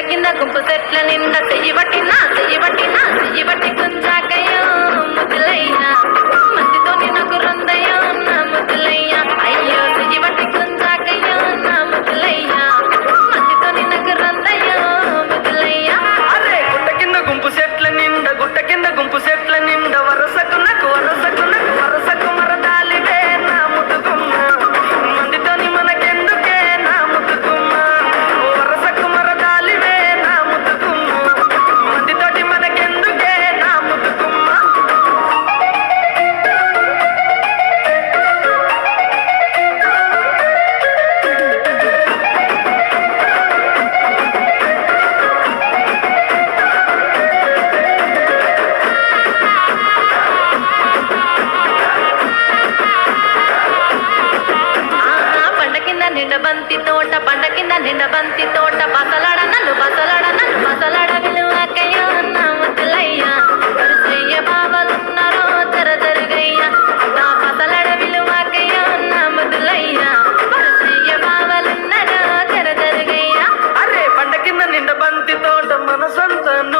చెట్ల నిండా చెయ్యి పట్టినా చెయ్యి పట్టినా చెయ్యి పట్టి కుంజాకయ్యో ముద్దులయ్య మందితో నాకు రందయ్యో నా ముద్దులయ్య అయ్యో చెయ్యి పట్టి కుంజాకయ్యో నా ముద్దులయ్య మందితో నాకు రందయ్యో ముద్దులయ్య అరే గుట్ట కింద గుంపు చెట్ల నిండా గుట్ట నిన్న బంతి తోట పండ కింద నిన్న బంతి తోట. బసలాడ నన్ను బసలాడ నన్ను బసలాడ విలువకయ్యా నా నిండ బంతి తోట మనసంతను